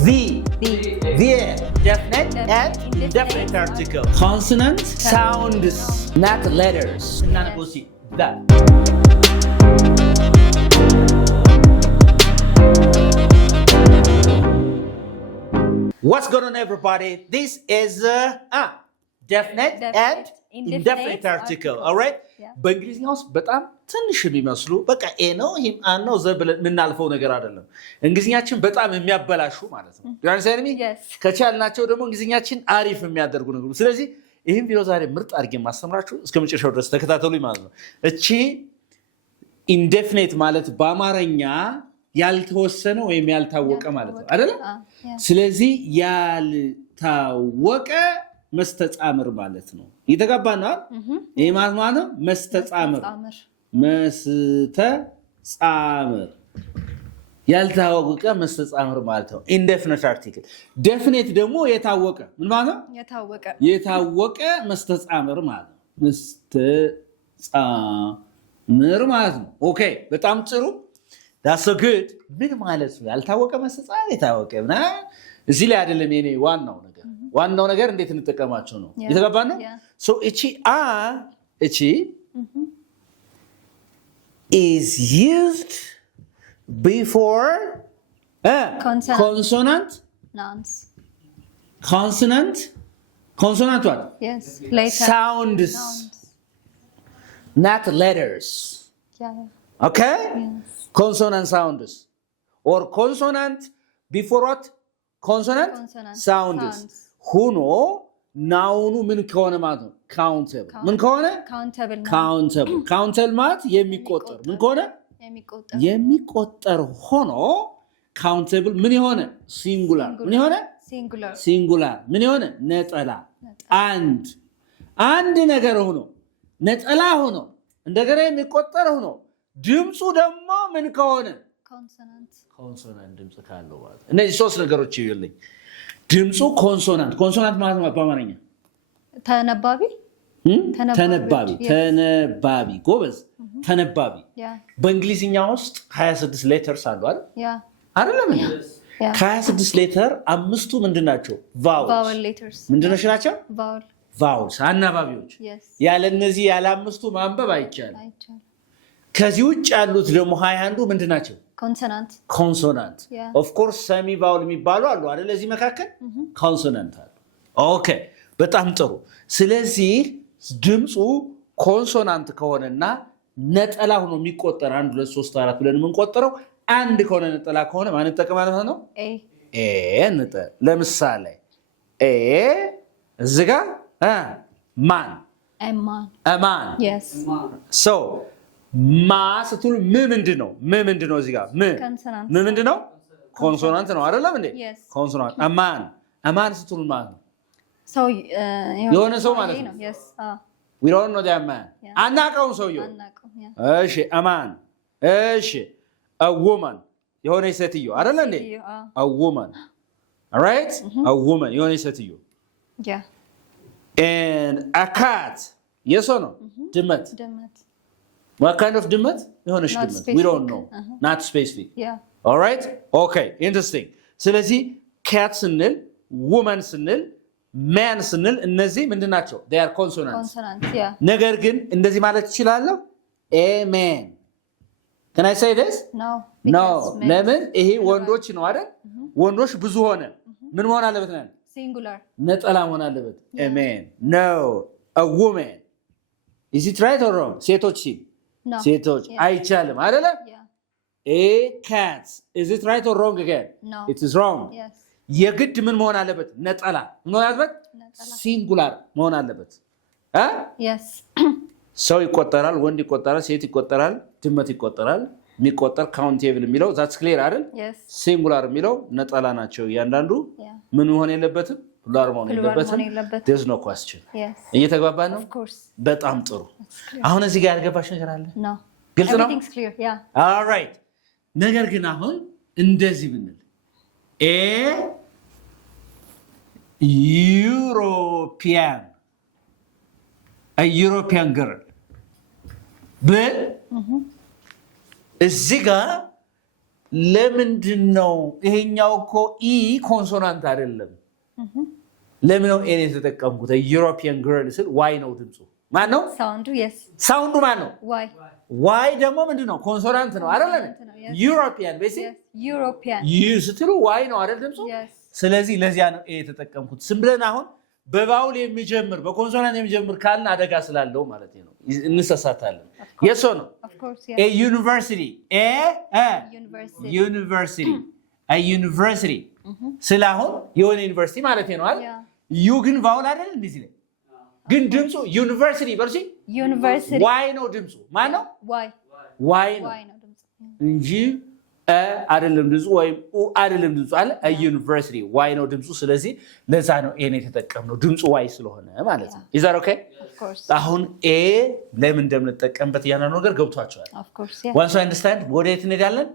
Definite and indefinite article. Consonant sounds, not letters. That. What's going on, everybody? This is definite and indefinite article. All right? በእንግሊዝኛ ውስጥ በጣም ትንሽ የሚመስሉ በቃ ኤ ነው ይሄም አን ነው ዘብለን የምናልፈው ነገር አይደለም። እንግሊዝኛችን በጣም የሚያበላሹ ማለት ነው። ያንሰልሚ ከቻልናቸው ደግሞ እንግሊዝኛችን አሪፍ የሚያደርጉ ነገሮች። ስለዚህ ይሄን ቪዲዮ ዛሬ ምርጥ አድርጌ ማስተምራችሁ እስከ መጨረሻው ድረስ ተከታተሉኝ ማለት ነው። እቺ ኢንዴፊኒት ማለት በአማርኛ ያልተወሰነ ወይም ያልታወቀ ማለት ነው አይደል? ስለዚህ ያልታወቀ መስተጻምር ማለት ነው። ይተጋባናል። ይሄ ማለት ነው መስተጻምር ያልታወቀ መስተጻምር ማለት ነው። ኢንዴፊኒት አርቲክል። ዴፊኒት ደግሞ የታወቀ ምን ማለት ነው? የታወቀ መስተጻምር ማለት ነው። መስተጻምር ማለት ነው። ኦኬ በጣም ጥሩ። that's so good። ምን ማለት ነው? ያልታወቀ መስተጻምር የታወቀ እና እዚህ ላይ አይደለም የኔ ዋናው ነገር እንዴት እንጠቀማቸው ነው። የተገባን ነው። so እቺ is used before consonant nouns. Consonant what? Yes, later. Sounds. Not letters. Yeah. Okay? Yes. Consonant sounds. Or consonant before what? Consonant sounds. ሆኖ ናውኑ ምን ከሆነ ማለት ነው? ካውንተብል። ምን ከሆነ? ካውንተብል ማለት የሚቆጠር ምን ከሆነ? የሚቆጠር ሆኖ ካውንተብል ምን የሆነ? ሲንጉላር። ምን የሆነ? ሲንጉላር። ምን የሆነ? ነጠላ። አንድ ነገር ሆኖ ነጠላ ሆኖ እንደገና የሚቆጠር ሆኖ ድምፁ ደግሞ ምን ከሆነ? ኮንሶናንት ድምፅ ካለው ማለት ነው። እነዚህ ሶስት ነገሮች ይዩልኝ። ድምፁ ኮንሶናንት ማለት ነው በአማርኛ ተነባቢ ጎበዝ ተነባቢ። በእንግሊዝኛ ውስጥ 26 ሌተርስ አሉ አይደለም? ከ26 ሌተር አምስቱ ምንድናቸው? ቫውልስ። ምንድነሽ ናቸው? ቫውልስ አናባቢዎች። ያለ እነዚህ ያለ አምስቱ ማንበብ አይቻልም። ከዚህ ውጭ ያሉት ደግሞ 21ዱ ምንድናቸው? ኮንሶናንት። ኦፍ ኮርስ ሰሚ ቫውል የሚባሉ አሉ አይደል? ለዚህ መካከል ኮንሶናንት አሉ። ኦኬ በጣም ጥሩ። ስለዚህ ድምፁ ኮንሶናንት ከሆነና ነጠላ ሆኖ የሚቆጠር 1 2 3 4 ብለን የምንቆጠረው አንድ ከሆነ ነጠላ ከሆነ ማን እንጠቀማለን ማለት ነው? ኤ እንጠ ለምሳሌ ኤ እዚህ ጋር ማን አማን ሶ ማ ስትሉ ምንድነው? እዚህ ጋር ምንድነው? ኮንሶናንት ነው አይደለም እንዴ? ኮንሶናንት። አማን ስትሉ ማለት ነው የሆነ ሰው ማለት ነው። we don't know that man አናውቀውም ሰውየው። እሺ አማን። እሺ a woman የሆነ ሴትዮ አይደለም እንዴ? a woman. all right? a woman የሆነ ሴትዮ። and a cat የሰው ነው። ድመት what kind of ድመት? የሆነች ድመት we don't know. not specific. all right? okay, interesting. ስለዚህ cat ስንል woman ስንል man ስንል እነዚህ ምንድናቸው? they are consonants. ነገር ግን እንደዚህ ማለት ይችላለሁ? amen. can I say this? no. ለምን? ይሄ ወንዶች ነው አይደል? ወንዶች ብዙ ሆነ ምን መሆን አለበት ነው? singular ነጠላ መሆን አለበት። amen. no, a woman. is it right or wrong? ሴቶች ሲል ሴቶች አይቻልም አይደለ? a cat. is it right or wrong again? no, it is wrong. የግድ ምን መሆን አለበት? ነጠላ መሆን አለበት። ሲንጉላር መሆን አለበት። ሰው ይቆጠራል፣ ወንድ ይቆጠራል፣ ሴት ይቆጠራል፣ ድመት ይቆጠራል። የሚቆጠር ካውንቴብል የሚለው that's clear አይደል? ሲንጉላር የሚለው ነጠላ ናቸው እያንዳንዱ። ምን መሆን የለበትም? ፕሉራል መሆን የለበትም። there's no question. እየተግባባን ነው? በጣም ጥሩ። አሁን እዚህ ጋር ያልገባሽ ነገር አለ? ግልጽ ነው? everything's clear. all right. ነገር ግን አሁን እንደዚህ ብንል ዩሮፒያን ግርል ብል እዚህ ጋር ለምንድን ነው ይሄኛው እኮ ኢ ኮንሶናንት አይደለም ለምን ነው ኤን የተጠቀምኩት ዩሮፒያን ገርል ስል ዋይ ነው ድምጹ ማን ነው ሳውንዱ ማን ነው ዋይ ደግሞ ምንድን ነው ኮንሶናንት ነው አይደል ዩሮፒያን ዩሮፒያን ዩ ስትሉ ዋይ ነው አይደል ድምጹ ስለዚህ ለዚያ ነው ኤ የተጠቀምኩት ዝም ብለን አሁን በቫውል የሚጀምር በኮንሶናንት የሚጀምር ካልን አደጋ ስላለው ማለት ነው እንሰሳታለን የሶ ነው a university ስላሁን የሆነ ዩኒቨርሲቲ ማለት ነው አይደል ዩ ግን ቫውል አይደል እንደዚህ ነው ግን ድምጹ ዩኒቨርሲቲ በርሲ ዩኒቨርሲቲ ዋይ ነው ድምጹ ማን ነው ዋይ ነው ድምጹ እንጂ አይደለም ድምጹ ወይም አይደለም ድምጹ አለ ዩኒቨርሲቲ ዋይ ነው ድምጹ ስለዚህ ለዛ ነው ኤን የተጠቀምነው ድምጹ ዋይ ስለሆነ ማለት ነው is that okay አሁን ኤ ለምን እንደምንጠቀምበት ያና ነገር ገብቷቸዋል of course once you understand ወዴት እንሄዳለን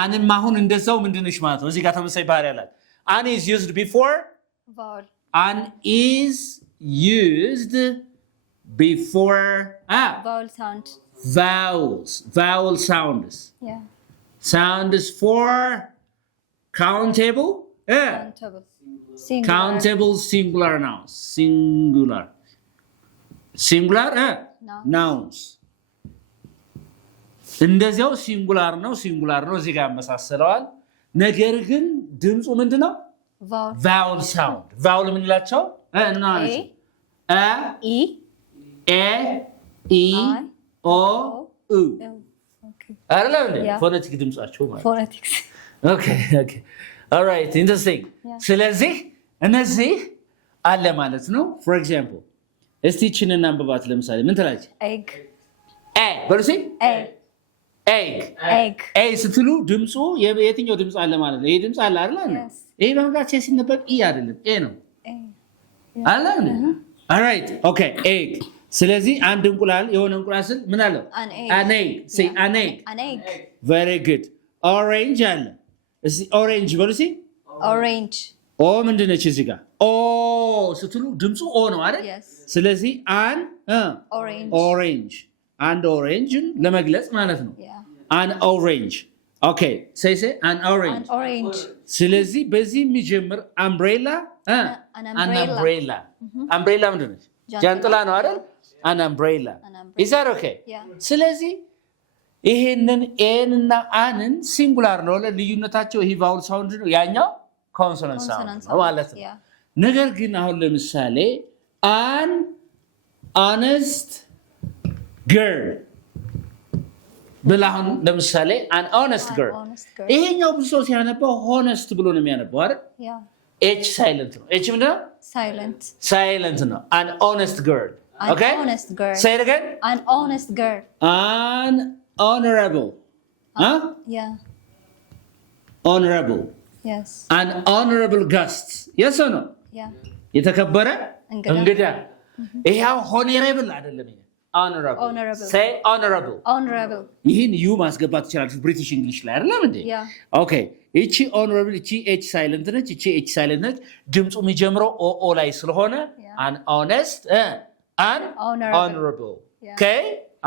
አንም አሁን እንደዛው ምንድነሽ ማለት ነው እዚህ ጋር ተመሳሳይ ባህሪ ያላት an is used before vowel an is used before vowel sound vowel sounds sounds for countable countable singular nouns singular nouns እንደዚያው ሲንጉላር ነው እዚህ ጋር መሳሰለዋል ነገር ግን ድምጹ ምንድነው vowel sound vowel ምንላቸው እና e o u አይደለም እንዴ ፎኔቲክ ድምጻቸው ማለት phonetics okay all right interesting ስለዚህ እነዚህ አለ ማለት ነው for example እስቲ እቺን እናንብባት ለምሳሌ ምን ትላለች egg በሉሲ egg ስትሉ ድምጹ የትኛው ድምጽ አለ ማለት ነው ይሄ ድምጽ አለ አይደል ይሄ በመጋቻ ሲነበብ ኢ አይደለም ኤ ነው አለ all right okay egg ስለዚህ አንድ እንቁላል የሆነ እንቁላል ስል ምን አለው an egg say an egg very good orange አለ እሺ orange በሉሲ orange ኦ ምንድነች እዚህ ጋር ኦ ስትሉ ድምጹ ኦ ነው አይደል ስለዚህ an orange and orange ለመግለጽ ማለት ነው an orange okay say an orange ስለዚህ በዚህ የሚጀምር umbrella an umbrella ምንድነች ጃንጥላ ነው አይደል an umbrella is that okay ስለዚህ ይሄንን ኤን እና አንን ሲንጉላር ነው ለልዩነታቸው ይሄ ቫውል ሳውንድ ነው ያኛው ኮንሶናንት ሳውንድ ነው ማለት ነው ነገር ግን አሁን ለምሳሌ an honest girl ብላሁን ለምሳሌ an honest girl ይሄኛው ብዙ ሰው ሲያነባው honest ብሎ ነው የሚያነባው አይደል h silent ነው h ምንድነው silent ነው an honest girl okay honest girl say it again an honest girl an honorable honorable yes an honorable guest yes or no የተከበረ እንግዳ ይሄው honorable አይደለም honorable say honorable ይሄን ዩ ማስገባት ይችላል ብሪቲሽ እንግሊሽ ላይ አይደለም እንዴ ኦኬ እቺ honorable እቺ h silent ነች እቺ h silent ነች ድምጹ የሚጀምረው ኦ ላይ ስለሆነ an honest an honorable okay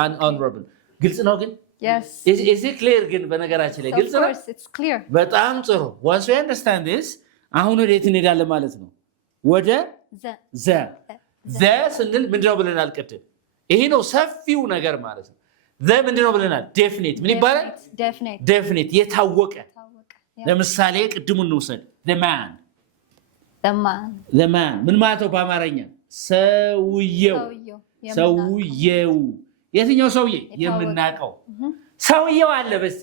an honorable ግልጽ ነው ግን yes is it clear ግን በነገራችን ላይ ግልጽ ነው of course it's clear በጣም ጥሩ once we understand this አሁን ወዴት እንሄዳለን ማለት ነው ወደ ዘ ስንል ምንድነው ብለናል ቅድም ይሄ ነው ሰፊው ነገር ማለት ነው ዘ ምንድነው ብለናል ዴፊኒት ምን ይባላል ዴፊኒት የታወቀ ለምሳሌ ቅድሙን እንውሰድ the man ምን ማለት ነው በአማርኛ ሰውየው የትኛው ሰውዬ የምናቀው ሰውየው አለ በስቲ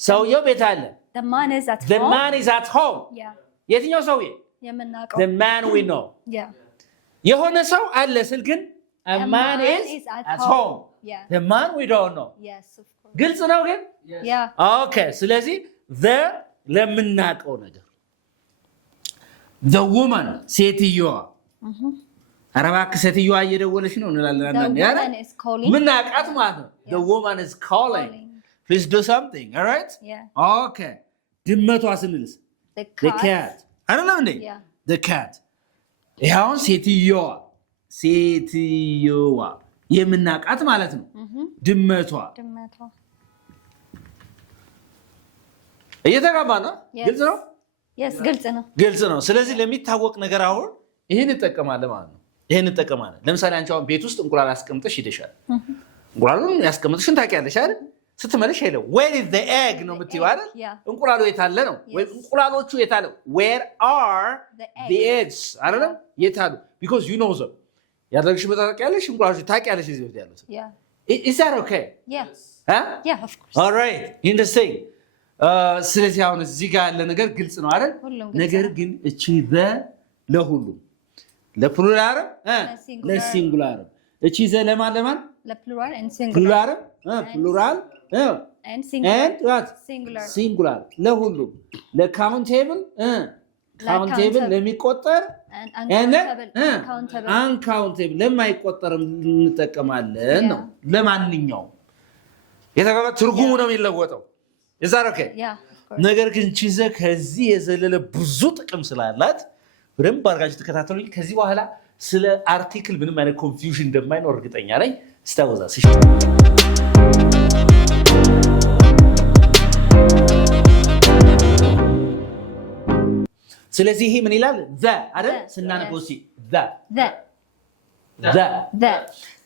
ሰውየው ቤት አለ the man is at home የትኛው ሰውዬ የምናቀው the man we know የሆነ ሰው አለ ስል ግን a man is at home the man we don't know yes of course ግልጽ ነው ግን okay ስለዚህ the ለምናቀው ነገር the woman ሴትየዋ አረባክ ሴትየዋ እየደወለች ነው እንላለን ያለ ምናቃት ማለት ነው the woman is calling please do something all right okay ድመቷ ስንልስ the cat አይደለም እንዴ the cat ይሄው ሴትየዋ የምናቃት ማለት ነው ድመቷ እየተጋባ ነው ግልጽ ነው yes ግልጽ ነው ስለዚህ ለሚታወቅ ነገር አሁን ይሄን እንጠቀማለን ማለት ነው ይሄን እንጠቀማለን ለምሳሌ አንቺ አሁን ቤት ውስጥ እንቁላል አስቀምጠሽ ሄደሻል እንቁላሉን ያስቀምጥሽን ታውቂያለሽ አይደል ስትመለሽ ሄለ where is the egg ነው የምትይው አይደል እንቁላሉ የት አለ ነው ወይ እንቁላሎቹ የት አለ where are the eggs አይደል የት አሉ because you know them ያደረግሽ ታውቂያለሽ እንቁላሎቹ ታውቂያለሽ እዚህ ቤት ያሉት is that okay yeah of course all right interesting ስለዚህ አሁን እዚህ ጋር ያለ ነገር ግልጽ ነው አይደል ነገር ግን እቺ ለሁሉም ለፕሉራል ለሲንጉላር እቺ ለማን ለፕሉራል and singular plural and singular and what singular ለሁሉም ለካውንቴብል ካውንቴብል ለሚቆጠር and uncountable ለማይቆጠር እንጠቀማለን ነው ለማንኛውም የተገባ ትርጉሙ ነው የሚለወጠው is that okay ነገር ግን ቺዘ ከዚህ የዘለለ ብዙ ጥቅም ስላላት በደንብ አድርጋችሁ ተከታተሉኝ ከዚህ በኋላ ስለ አርቲክል ምንም አይነት ኮንፊውዥን እንደማይኖር እርግጠኛ ነኝ ስታወዛስ ስለዚህ ይሄ ምን ይላል the አይደል ስናነበው the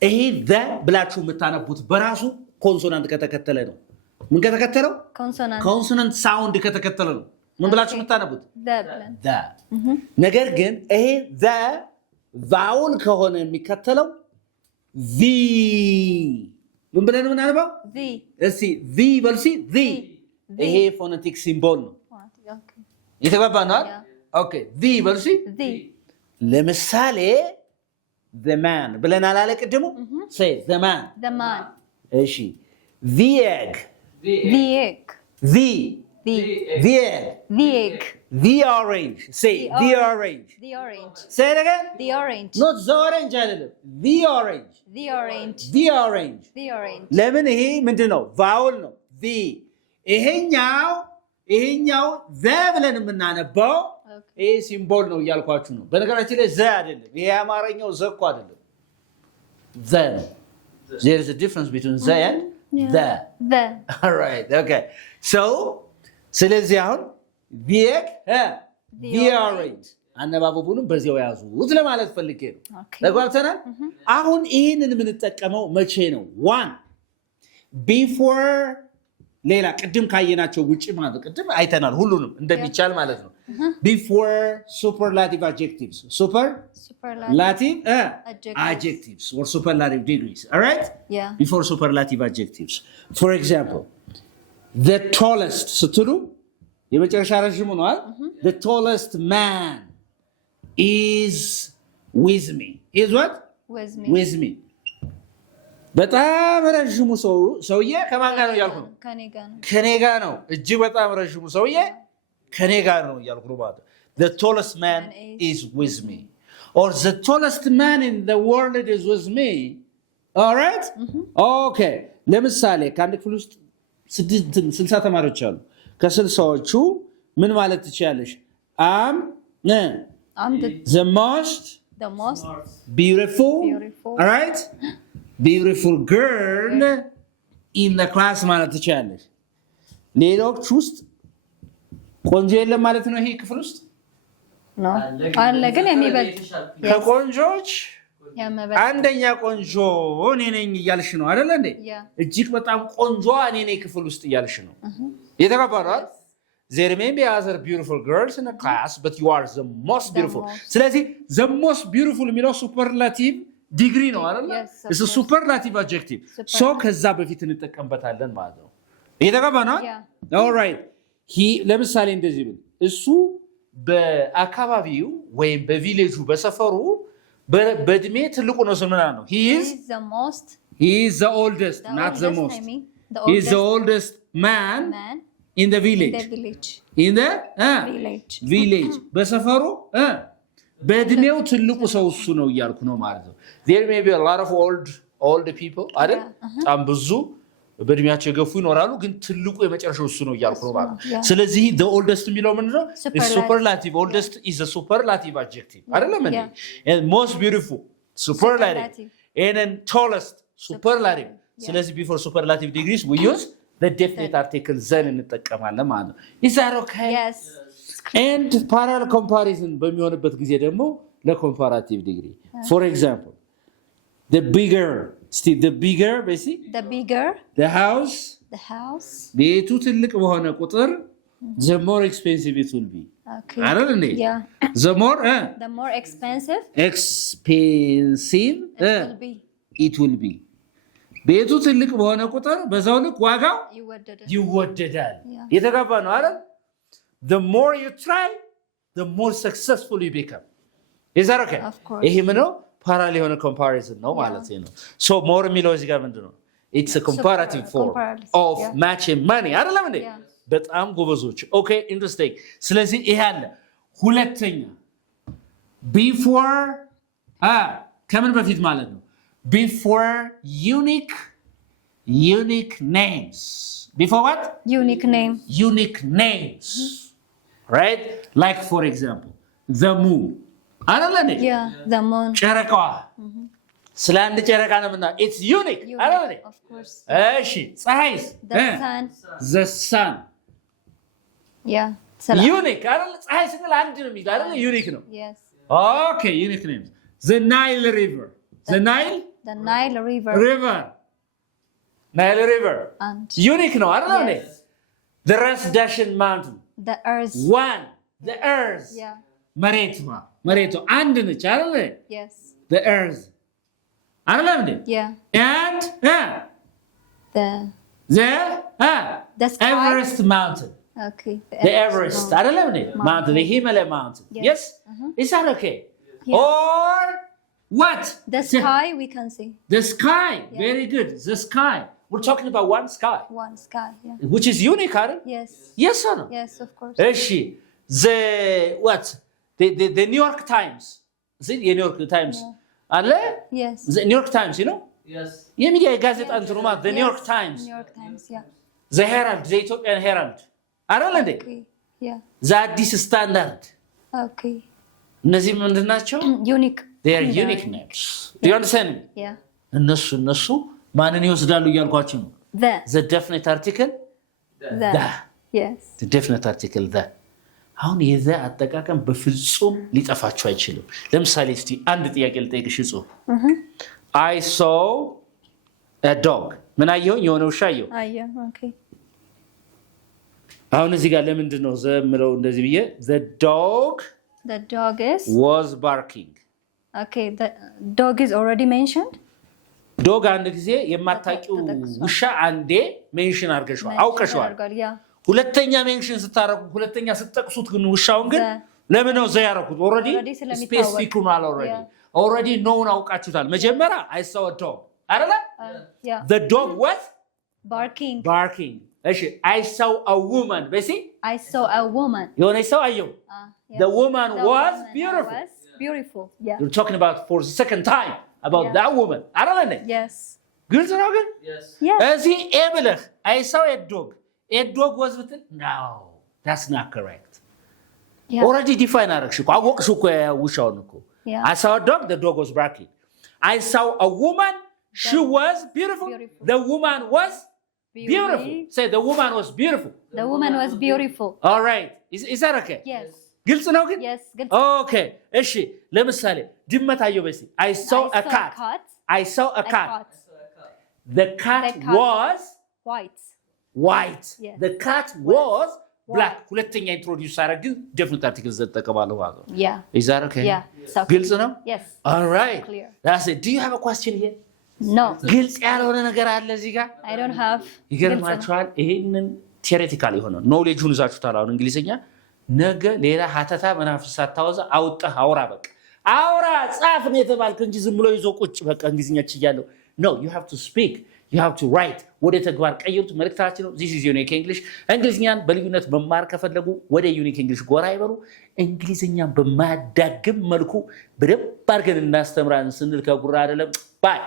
ይሄ the ብላችሁ የምታነቡት በራሱ ኮንሶናንት ከተከተለ ነው ምን ከተከተለው ኮንሶናንት ሳውንድ ከተከተለ ነው ምን ብላችሁ የምታነቡት the ነገር ግን ይሄ the ቫውል ከሆነ የሚከተለው v ምን ብለን የምናነበው እሺ v በልሲ v ይሄ ፎኔቲክ ሲምቦል ነው የተባባ ነው ኦኬ v በልሲ ለምሳሌ the man ብለን አላለቀደሙ say the man እሺ the egg the egg the orange say the orange say it again the orange not the orange አይደለም the orange ለምን ይሄ ምንድነው ቫውል ነው the ይሄኛው the ብለን የምናነበው ይሄ ሲምቦል ነው እያልኳችሁ ነው በነገራችን ላይ the አይደለም ይሄ አማርኛው the እኮ አይደለም the there is a difference between the and the all right okay so ስለዚህ አሁን the egg the orange አነባበቡንም በዚያው ያዙት ለማለት ፈልጌ ነው ተጓልተናል አሁን ይሄንን የምንጠቀመው መቼ ነው one before ሌላ ቅድም ካየናቸው ውጪ ማለት ቅድም አይተናል ሁሉንም እንደሚቻል ማለት ነው before superlative adjectives superlative adjectives or superlative degrees all right before superlative adjectives for example the tallest ስትሉ የመጨረሻ ረጅሙ ነው the tallest man is with me is what with me በጣም ረጅሙ ሰውዬ ከማን ጋር ነው ያልኩ ነው ከኔ ጋር ነው እጅግ በጣም ረጅሙ ሰውዬ ከኔ ጋር ነው ያልኩ ነው ማለት the tallest man is with me or the tallest man in the world is with me all right okay ለምሳሌ ከአንድ ክፍል ውስጥ 60 ተማሪዎች አሉ ከ60ዎቹ ምን ማለት ትችያለሽ I'm the most beautiful all right beautiful girl in the class ማለት ትችያለሽ ሌሎች ውስጥ ቆንጆ የለም ማለት ነው ይሄ ክፍል ውስጥ ነው አለ ግን የሚበልጥ ከቆንጆች አንደኛ ቆንጆ እኔ ነኝ እያልሽ ነው አይደል እንዴ እጅግ በጣም ቆንጆ እኔ ነኝ ክፍል ውስጥ እያልሽ ነው የተከበራል there may be other beautiful girls in the class but you are the most beautiful ስለዚህ the most beautiful የሚለው ሱፐርላቲቭ ዲግሪ ነው አይደል it's a superlative adjective so ከዛ በፊት እንጠቀምበታለን ማለት ነው የተከበራል all right ለምሳሌ እንደዚህ ብል እሱ በአካባቢው ወይም በቪሌጁ በሰፈሩ በእድሜ ትልቁ ነው ስምና ነው he is the oldest not the most he is the oldest man in the village in the village በሰፈሩ በእድሜው ትልቁ ሰው እሱ ነው እያልኩ ነው ማለት ነው there may be a lot of old people አይደል በጣም ብዙ በእድሜያቸው የገፉ ይኖራሉ ግን ትልቁ የመጨረሻው እሱ ነው እያልኩ ነው ማለት ስለዚህ the oldest የሚለው ምንድነው superlative oldest is a superlative adjective አይደለም እንዴ and most beautiful superlative and then tallest superlative ስለዚህ before superlative degrees we use the definite article then እንጠቀማለን ማለት ነው። is that okay? Yes. and parallel comparison በሚሆንበት ጊዜ ደግሞ ለኮምፓራቲቭ ዲግሪ for example the bigger basically the house ቤቱ ትልቅ በሆነ ቁጥር the more expensive it will be. Okay. Yeah. The more expensive it will be. ቤቱ ትልቅ በሆነ ቁጥር በዛው ልክ ዋጋው ይወደዳል። የተጋባ ነው አይደል? The more you try, the more successful you become. Is that okay? Of course. ይሄ ምነው parallel የሆነ comparison ነው ማለት ነው። So more የሚለው እዚህ ጋር ምንድነው? It's a comparative form of matching money. አይደለም እንዴ? በጣም ጎበዞች። Okay, interesting. ስለዚህ ይሄ አለ። ሁለተኛ before ከምን በፊት ማለት ነው? Before unique names. Before what? Unique names. Right? Like for example, the moon. አይደለም እንዴ? Yeah, the moon. ጨረቃዋ ስለ አንድ ጨረቃ ነው ምና it's unique. አይደለም እንዴ? Of course. እሺ ፀሐይስ? The sun. Yeah. Unique. አይደል? ፀሐይ ስንል አንድ ነው የሚል አይደል? unique ነው። Yes. Okay, unique names. The Nile River. The Nile River. Nile River. And unique ነው አይደል እንዴ? The Ras Dashan Mountain. The earth. One. The earth. Yeah. መሬቱ አንድ ነች አይደል? Yes. The earth. አይደል እንዴ? Yeah. And the sky. Everest Mountain. Okay. The Everest. አይደል እንዴ? Mountain. The Himalaya Mountain. Yes. Is that okay? Yeah. Or what? The sky we can see. The sky. Yeah. Very good. The sky. We're talking about one sky. One sky, yeah. Which is unique, right? Yes. Yes or no? Yes, of course. The New York Times. Is it the New York Times? Yeah. Yes. The New York Times, you know? Yes. የሚዲያ ጋዜጣ እንትኑ ማለት the New York Times. New York Times, yeah. The Herald, the Ethiopian Herald. አይደል እንዴ? Okay. Yeah. The አዲስ ስታንዳርድ. Okay. እነዚህ ምንድን ናቸው? Unique. They are unique names. Do you understand me? Yeah. እነሱ ማንን ይወስዳሉ እያልኳችሁ ነው? The definite article. The. Yes. The definite article the. አሁን የዘ አጠቃቀም በፍጹም ሊጠፋችሁ አይችልም። ለምሳሌ እስቲ አንድ ጥያቄ ልጠይቅሽ ጽሁፍ I saw a dog. ምን አየሁ? የሆነ ውሻ አየሁ። Okay. አሁን እዚህ ጋር ለምንድን ነው ዘምለው እንደዚህ ብዬ the dog was barking. Okay, the dog is already mentioned. ዶግ አንድ ጊዜ የማታውቂው ውሻ አንዴ ሜንሽን አድርገሽዋል፣ አውቀሽዋል። ሁለተኛ ሜንሽን ስታረጉ ሁለተኛ ስትጠቅሱት ግን ውሻውን ግን ለምን ነው ያረኩት? ኦሬዲ ስፔሲፊክ ሆኗል። ኦሬዲ ኖውን አውቃችሁታል። መጀመሪያ I saw a dog አይደለ? The dog was barking. እሺ I saw a woman. I saw a woman. የሆነ ሰው አየሁ። The woman was beautiful. Yeah. You're talking about for the second time about that woman. አይደለ? Yes. ግልጽ ነው ግን? Yes. እዚህ ኤብለህ I saw a dog. A dog was with it? No, that's not correct. Yeah. Already define አረግሽ እኮ አወቅሽ እኮ ውሻውን እኮ። I saw a dog, the dog was barking. I saw a woman, she was beautiful. The woman was beautiful. Say the woman was beautiful. The woman was beautiful. All right. Is that okay? Yes. ግልጽ ነው ግን? Yes, good. Okay. እሺ ለምሳሌ ድመት አየሁ በሲ I saw a cat. I saw a cat. The cat was white. Yes. The cat was black. ሁለተኛ ኢንትሮዲዩስ አደረግ definite article ዘጠቀማለሁ ማለት ነው። Yeah. Is that okay? Yeah. ግልጽ ነው? Yes. All right. Clear. That's it. Do you have a question here? No. ግልጽ ያልሆነ ነገር አለ እዚህ ጋር? I don't have. ይገርማችኋል። ይሄንን ቲዮሬቲካል የሆነ ኖሌጁን ይዛችሁታል። አሁን እንግሊዝኛ ነገ ሌላ ሀተታ መናፍስ ሳታወዛ አውጣህ አውራ በቃ አውራ ጻፍ ነው የተባልክ እንጂ ዝም ብሎ ይዞ ቁጭ በቃ እንግሊዝኛ ችያለሁ። No, you have to speak. You have to write. ወደ ተግባር ቀይሩት። መልእክታችን ነው። This is Unique English. እንግሊዝኛን በልዩነት መማር ከፈለጉ ወደ Unique English ጎራ ይበሉ። እንግሊዝኛን በማዳግም መልኩ በደንብ አድርገን እናስተምራለን ስንል ከጉራ አይደለም። ባይ